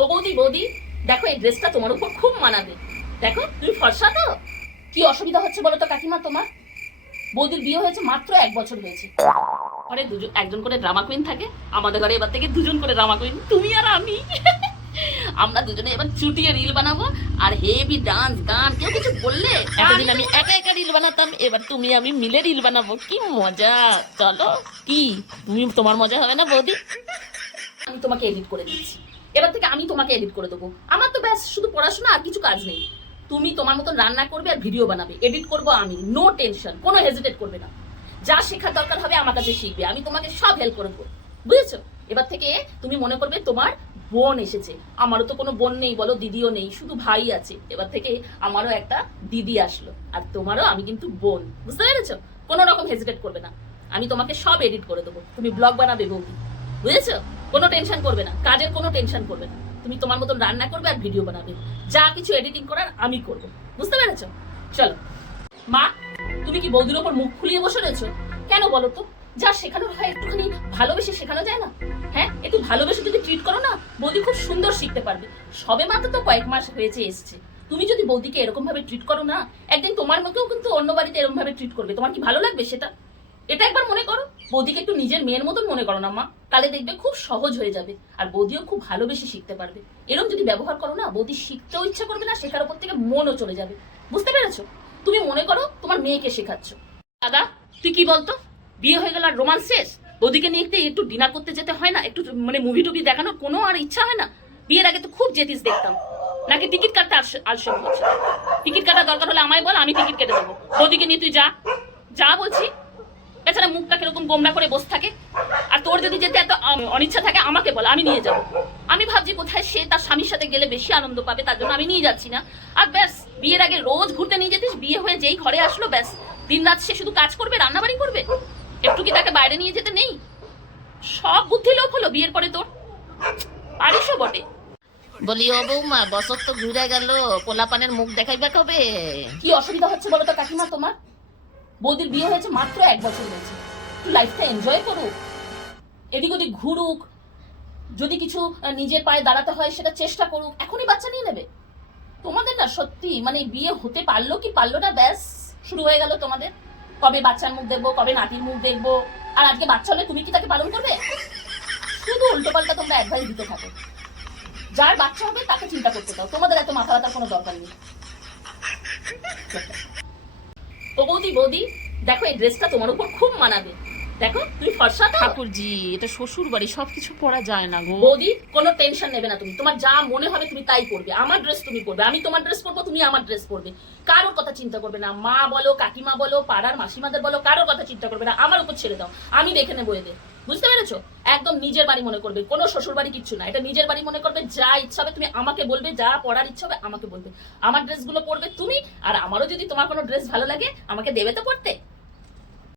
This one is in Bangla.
ও বৌদি বৌদি, দেখো এই ড্রেসটা তোমার উপর খুব মানাবে। দেখো তুমি ফর্সা তো। কি অসুবিধা হচ্ছে বলো তো কাকিমা তোমার? বৌদির বিয়ে হয়েছে মাত্র 1 বছর হয়েছে। ঘরে দুজন একজন করে ড্রামা কুইন থাকে, আমাদের ঘরে এবার থেকে দুজন করে ড্রামা কুইন, তুমি আর আমি। আমরা দুজনে এবার চুটিয়ে রিল বানাবো আর হেভি ডান্স গান। কেউ কিছু বললে এতদিন আমি একা একা রিল বানাতাম, এবার তুমি আমি মিলে রিল বানাবো। কি মজা! চলো। কি তুমি, তোমার মজা হবে না বৌদি? আমি তোমাকে এডিট করে দিচ্ছি, এবার থেকে আমি তোমাকে এডিট করে দেবো। আমার তো ব্যাস শুধু পড়াশোনা, আর কিছু কাজ নেই। তুমি তোমার মতন রান্না করবে আর ভিডিও বানাবে, এডিট করবো আমি। নো টেনশন, কোনো হেজিটেট করবে না। যা শেখার দরকার হবে আমার কাছে শিখবে, আমি তোমাকে সব হেল্প করে দেবো। বুঝেছো? এবার থেকে তুমি মনে করবে তোমার বোন এসেছে। আমারও তো কোনো বোন নেই বলো, দিদিও নেই, শুধু ভাই আছে। এবার থেকে আমারও একটা দিদি আসলো, আর তোমারও আমি কিন্তু বোন। বুঝতে পেরেছো? কোনো রকম হেজিটেট করবে না, আমি তোমাকে সব এডিট করে দেবো। তুমি ব্লগ বানাবে বৌদি, বুঝেছো? কোনো টেনশন করবে না, কাজের কোনো টেনশন করবে না। তুমি তোমার মতন রান্না করবে আর ভিডিও বানাবে, যা কিছু এডিটিং করার আমি করব। বুঝতে পেরেছো? চলো। মা, তুমি কি বৌদির ওপর মুখ ফুলিয়ে বসে রয়েছো কেন বলো তো? যা শেখানো হয় একটুখানি ভালোবেসে শেখানো যায় না? হ্যাঁ, একটু ভালোবেসে যদি ট্রিট করো না, বৌদি খুব সুন্দর শিখতে পারবে। সবে মাত্র তো কয়েক মাস হয়েছে এসছে। তুমি যদি বৌদিকে এরকম ভাবে ট্রিট করো না, একদিন তোমার মকেও কিন্তু অন্য বাড়িতে এরকম ভাবে ট্রিট করবে। তোমার কি ভালো লাগবে সেটা? এটা একবার মনে করো। বৌদিকে একটু নিজের মেয়ের মতন মনে করো না মা, তাহলে দেখবে খুব সহজ হয়ে যাবে, আর বৌদিও খুব ভালোবেসে শিখতে পারবে। এরকম যদি ব্যবহার করো না, বৌদি শিখতেও ইচ্ছা করবে না, শেখার উপর থেকে মনও চলে যাবে। বুঝতে পেরেছো? তুমি মনে করো তোমার মেয়েকে শেখাচ্ছ। দাদা, তুই কি বলতো? বিয়ে হয়ে গেল আর রোমান্স শেষ? বৌদিকে নিয়ে একটু ডিনার করতে যেতে হয় না? একটু মানে মুভি টুভি দেখানোর কোনো আর ইচ্ছা হয় না? বিয়ের আগে তো খুব জেতিস দেখতাম। নাকি টিকিট কাটতে আলসেমি হচ্ছে? টিকিট কাটার দরকার হলে আমায় বল, আমি টিকিট কেটে দেবো। বৌদিকে নিয়ে তুই যা যা বলছি। এছাড়া মুখটা কিরকম গোমরা করে বসে থাকে। আর তোর যদি যেতে এত অনিচ্ছা থাকে আমাকে বল, আমি নিয়ে যাব। আমি ভাবছি কোথায় সে তার স্বামীর সাথে গেলে বেশি আনন্দ পাবে, তার জন্য আমি নিয়ে যাচ্ছি না। আর ব্যাস, বিয়ের আগে রোজ ঘুরতে নিয়ে যেতিস, বিয়ে হয়ে যেই ঘরে আসলো ব্যাস দিন রাত সে শুধু কাজ করবে, রান্নাবাড়ি করবে। একটু কি তাকে বাইরে নিয়ে যেতে নেই? সব বুদ্ধি লোপ হলো বিয়ের পরে তোর। পারিসও বটে। বলি ও বৌমা, বছর তো ঘুরে গেল, পোলাপানের মুখ দেখাইবে কবে? কি অসুবিধা হচ্ছে বলো তো কাকিমা তোমার? বৌদির বিয়ে হয়েছে মাত্র 1 বছর হয়েছে, একটু লাইফটা এনজয় করুক, এদিক ওদিক ঘুরুক, যদি কিছু নিজের পায়ে দাঁড়াতে হয় সেটা চেষ্টা করুক। এখনই বাচ্চা নিয়ে নেবে? তোমাদের না সত্যি মানে বিয়ে হতে পারলো কি পারলো না, ব্যাস শুরু হয়ে গেল তোমাদের। কবে বাচ্চার মুখ দেখবো, কবে নাতির মুখ দেখবো। আর আজকে বাচ্চা হলে তুমি কি তাকে পালন করবে? শুধু উল্টো পাল্টা তোমরা অ্যাডভাইস দিতে থাকো। যার বাচ্চা হবে তাকে চিন্তা করতে দাও, তোমাদের এত মাথা ব্যথার কোনো দরকার নেই। ও বৌদি বৌদি, দেখো এই ড্রেসটা তোমার উপর খুব মানাবে। দেখো তুমি ফর্সা তো। ঠাকুরজি, এটা শ্বশুর বাড়ি, সবকিছু পরা যায় না গো। বৌদি কোনো টেনশন নেবে না, তুমি তোমার যা মনে হবে তুমি তাই করবে। আমার ড্রেস তুমি করবে, আমি তোমার ড্রেস করবো, তুমি আমার ড্রেস করবে। কারোর কথা চিন্তা করবে না। মা বলো, কাকিমা বলো, পাড়ার মাসিমাদের বলো, কারোর কথা চিন্তা করবে না। আমার উপর ছেড়ে দাও, আমি দেখে নেবো এদের। বুঝতে পেরেছো? একদম নিজের বাড়ি মনে করবে, কোনো শ্বশুর বাড়ি কিচ্ছু না। এটা নিজের বাড়ি মনে করবে। যা ইচ্ছা হবে তুমি আমাকে বলবে, যা পড়ার ইচ্ছা হবে আমাকে বলবে। আমার ড্রেসগুলো পরবে তুমি, আর আমারও যদি তোমার কোনো ড্রেস ভালো লাগে আমাকে দেবে তো পড়তে।